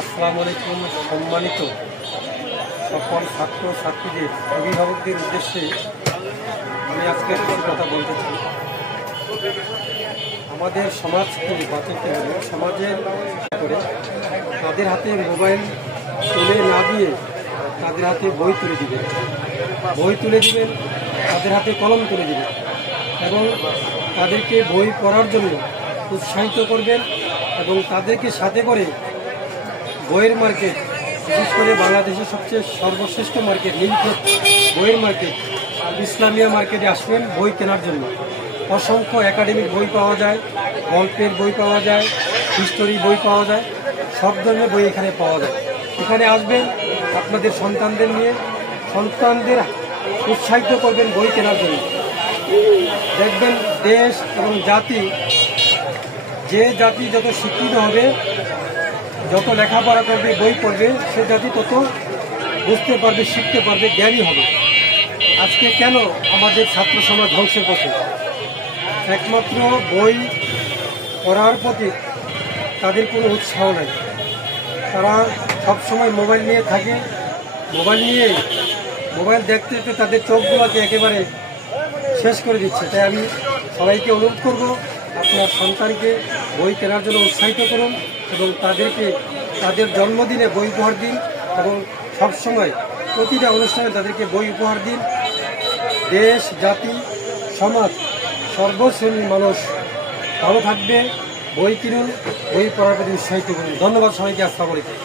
আসসালামু আলাইকুম। সম্মানিত সকল ছাত্র ছাত্রীদের অভিভাবকদের উদ্দেশ্যে আমি আজকে কিছু কথা বলতে চাই। আমাদের সমাজকে বাঁচাতে হলে সমাজের করে তাদের হাতে মোবাইল তুলে না দিয়ে তাদের হাতে বই তুলে দিবেন, তাদের হাতে কলম তুলে দিবেন এবং তাদেরকে বই পড়ার জন্য উৎসাহিত করবেন এবং তাদেরকে সাথে করে বইয়ের মার্কেট, বিশেষ করে বাংলাদেশের সবচেয়ে সর্বশ্রেষ্ঠ মার্কেট নীলক্ষেত বইয়ের মার্কেট, ইসলামিয়া মার্কেটে আসবেন বই কেনার জন্য। অসংখ্য একাডেমিক বই পাওয়া যায়, গল্পের বই পাওয়া যায়, হিস্টোরি বই পাওয়া যায়, সব ধরনের বই এখানে পাওয়া যায়। এখানে আসবেন আপনাদের সন্তানদের নিয়ে, সন্তানদের উৎসাহিত করবেন বই কেনার জন্য। দেখবেন দেশ এবং জাতি, যে জাতি যত শিক্ষিত হবে, যত লেখাপড়া করবে, বই পড়বে, সে জাতি তত বুঝতে পারবে, শিখতে পারবে, জ্ঞানী হবে। আজকে কেন আমাদের ছাত্র সমাজ ধ্বংসের পথে? একমাত্র বই পড়ার প্রতি তাদের কোনো উৎসাহ নাই। তারা সবসময় মোবাইল নিয়ে থাকে, মোবাইল দেখতে দেখতে তাদের চোখগুলোকে একেবারে শেষ করে দিচ্ছে। তাই আমি সবাইকে অনুরোধ করব, আপনার সন্তানকে বই কেনার জন্য উৎসাহিত করুন এবং তাদেরকে তাদের জন্মদিনে বই উপহার দিন এবং সবসময় প্রতিটা অনুষ্ঠানে তাদেরকে বই উপহার দিন। দেশ, জাতি, সমাজ, সর্বশ্রেণীর মানুষ ভালো থাকবে। বই কিনুন, বই পড়ার প্রতি উৎসাহিত করুন। ধন্যবাদ সবাইকে। আসসালামু আলাইকুম।